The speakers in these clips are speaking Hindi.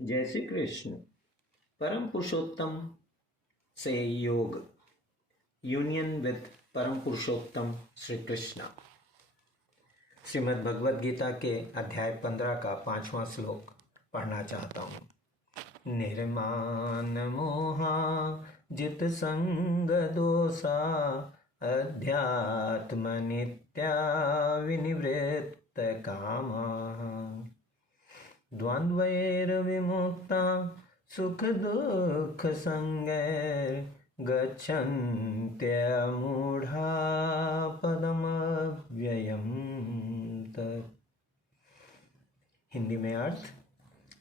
जय श्री कृष्ण। परम पुरुषोत्तम से योग, यूनियन विद परम पुरुषोत्तम श्री कृष्ण। श्रीमद् भगवद गीता के अध्याय 15 का 5वां श्लोक पढ़ना चाहता हूँ। निर्माण मोहा जित संग दोषा अध्यात्म नित्या विनिवृत्त कामा द्वंद्वैर विमुक्ता सुख दुख संगैर गच्छन्त्यमूढ़ा पदमव्ययम् तत्। हिंदी में अर्थ,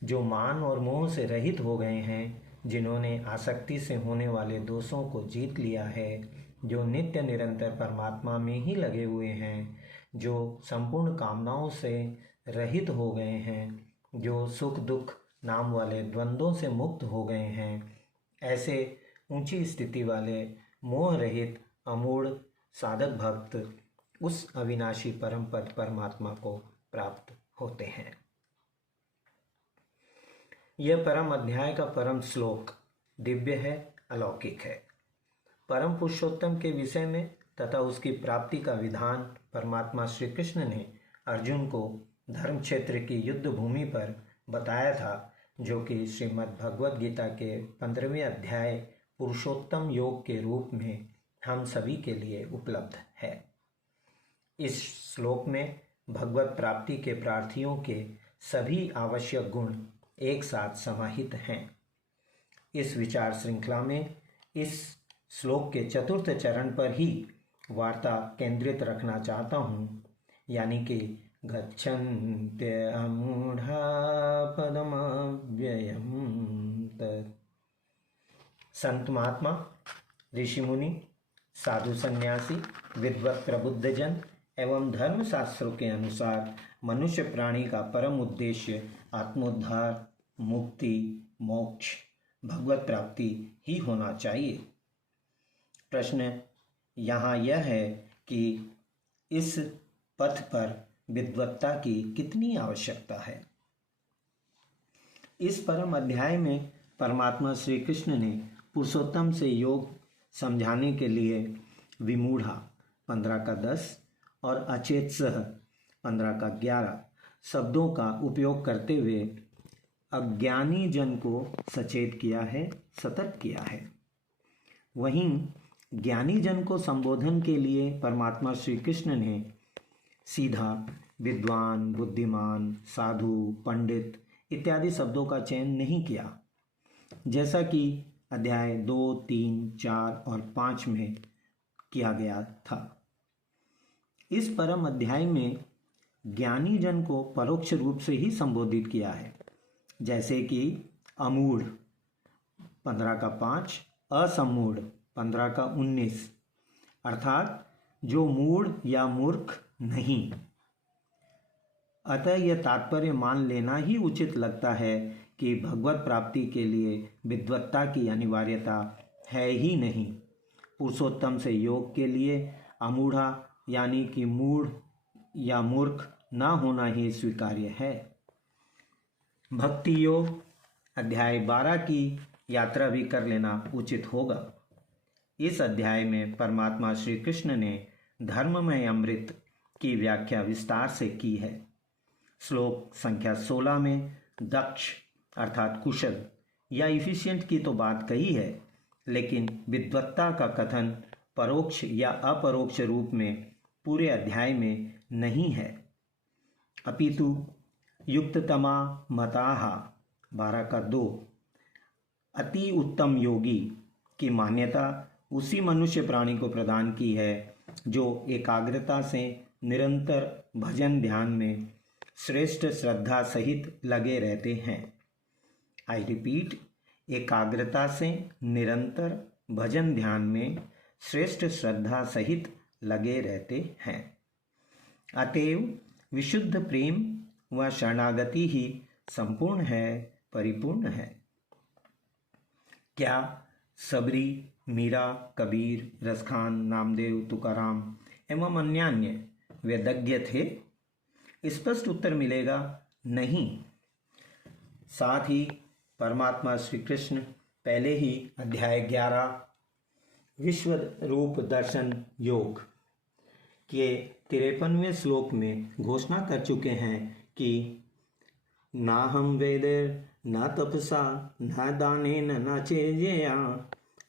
जो मान और मोह से रहित हो गए हैं, जिन्होंने आसक्ति से होने वाले दोषों को जीत लिया है, जो नित्य निरंतर परमात्मा में ही लगे हुए हैं, जो संपूर्ण कामनाओं से रहित हो गए हैं, जो सुख दुख नाम वाले द्वंद्वों से मुक्त हो गए हैं, ऐसे ऊंची स्थिति वाले मोह रहित अमूढ़ साधक भक्त उस अविनाशी परम पद परमात्मा को प्राप्त होते हैं। यह परम अध्याय का परम श्लोक दिव्य है, अलौकिक है। परम पुरुषोत्तम के विषय में तथा उसकी प्राप्ति का विधान परमात्मा श्री कृष्ण ने अर्जुन को धर्म क्षेत्र की युद्ध भूमि पर बताया था, जो कि श्रीमद् भगवद गीता के 15वें अध्याय पुरुषोत्तम योग के रूप में हम सभी के लिए उपलब्ध है। इस श्लोक में भगवत प्राप्ति के प्रार्थियों के सभी आवश्यक गुण एक साथ समाहित हैं। इस विचार श्रृंखला में इस श्लोक के चतुर्थ चरण पर ही वार्ता केंद्रित रखना चाहता हूँ, यानी कि गच्छन्त्यमूढ़ा पदमव्ययम् तत्। संत महात्मा, ऋषि मुनि, साधु सन्यासी, विद्वत प्रबुद्धजन एवं धर्म शास्त्रों के अनुसार मनुष्य प्राणी का परम उद्देश्य आत्मोद्धार, मुक्ति, मोक्ष, भगवत प्राप्ति ही होना चाहिए। प्रश्न यहाँ यह है कि इस पथ पर विद्वत्ता की कितनी आवश्यकता है। इस परम अध्याय में परमात्मा श्री कृष्ण ने पुरुषोत्तम से योग समझाने के लिए विमूढ़ा 15 का 10 और अचेतसः 15 का 11 शब्दों का उपयोग करते हुए अज्ञानी जन को सचेत किया है, सतर्क किया है। वहीं ज्ञानी जन को संबोधन के लिए परमात्मा श्री कृष्ण ने सीधा विद्वान, बुद्धिमान, साधु, पंडित इत्यादि शब्दों का चयन नहीं किया, जैसा कि अध्याय 2, 3, 4 और 5 में किया गया था। इस परम अध्याय में ज्ञानी जन को परोक्ष रूप से ही संबोधित किया है, जैसे कि अमूढ़ 15 का 5, असमूढ़ 15 का 19, अर्थात जो मूढ़ या मूर्ख नहीं। अतः यह तात्पर्य मान लेना ही उचित लगता है कि भगवत प्राप्ति के लिए विद्वत्ता की अनिवार्यता है ही नहीं। पुरुषोत्तम से योग के लिए अमूढ़ा यानी कि मूढ़ या मूर्ख ना होना ही स्वीकार्य है। भक्ति योग अध्याय 12 की यात्रा भी कर लेना उचित होगा। इस अध्याय में परमात्मा श्री कृष्ण ने धर्ममय अमृत की व्याख्या विस्तार से की है। श्लोक संख्या 16 में दक्ष अर्थात कुशल या इफिशिएंट की तो बात कही है, लेकिन विद्वत्ता का कथन परोक्ष या अपरोक्ष रूप में पूरे अध्याय में नहीं है, अपितु युक्ततमा मताहा 12 का 2 अति उत्तम योगी की मान्यता उसी मनुष्य प्राणी को प्रदान की है जो एकाग्रता से निरंतर भजन ध्यान में श्रेष्ठ श्रद्धा सहित लगे रहते हैं। आई रिपीट, एकाग्रता से निरंतर भजन ध्यान में श्रेष्ठ श्रद्धा सहित लगे रहते हैं। अतएव विशुद्ध प्रेम व शरणागति ही संपूर्ण है, परिपूर्ण है। क्या सबरी, मीरा, कबीर, रसखान, नामदेव, तुकाराम एवं अन्यान्य वेदज्ञ थे? स्पष्ट उत्तर मिलेगा, नहीं। साथ ही परमात्मा श्री कृष्ण पहले ही अध्याय 11 विश्व रूप दर्शन योग के 53वें श्लोक में घोषणा कर चुके हैं कि ना हम वेदेर न तपसा न दानेन न चेजया,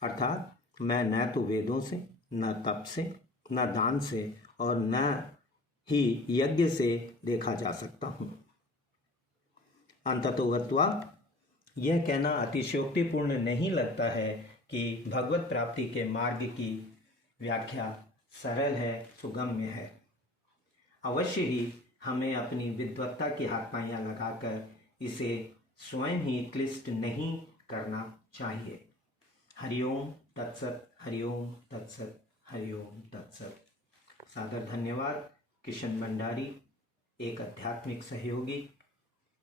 अर्थात मैं न तो वेदों से, न तप से, न दान से और न ही यज्ञ से देखा जा सकता हूँ। अंततोगत्वा यह कहना अतिशयोक्तिपूर्ण नहीं लगता है कि भगवत प्राप्ति के मार्ग की व्याख्या सरल है, सुगम्य है। अवश्य ही हमें अपनी विद्वत्ता की हाथपाइयाँ लगाकर इसे स्वयं ही क्लिष्ट नहीं करना चाहिए। हरिओम तत्सत, हरिओम तत्सत, हरिओम तत्सत। सादर धन्यवाद। किशन भंडारी, एक आध्यात्मिक सहयोगी,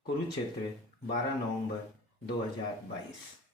कुरुक्षेत्र, 12 नवंबर 2022।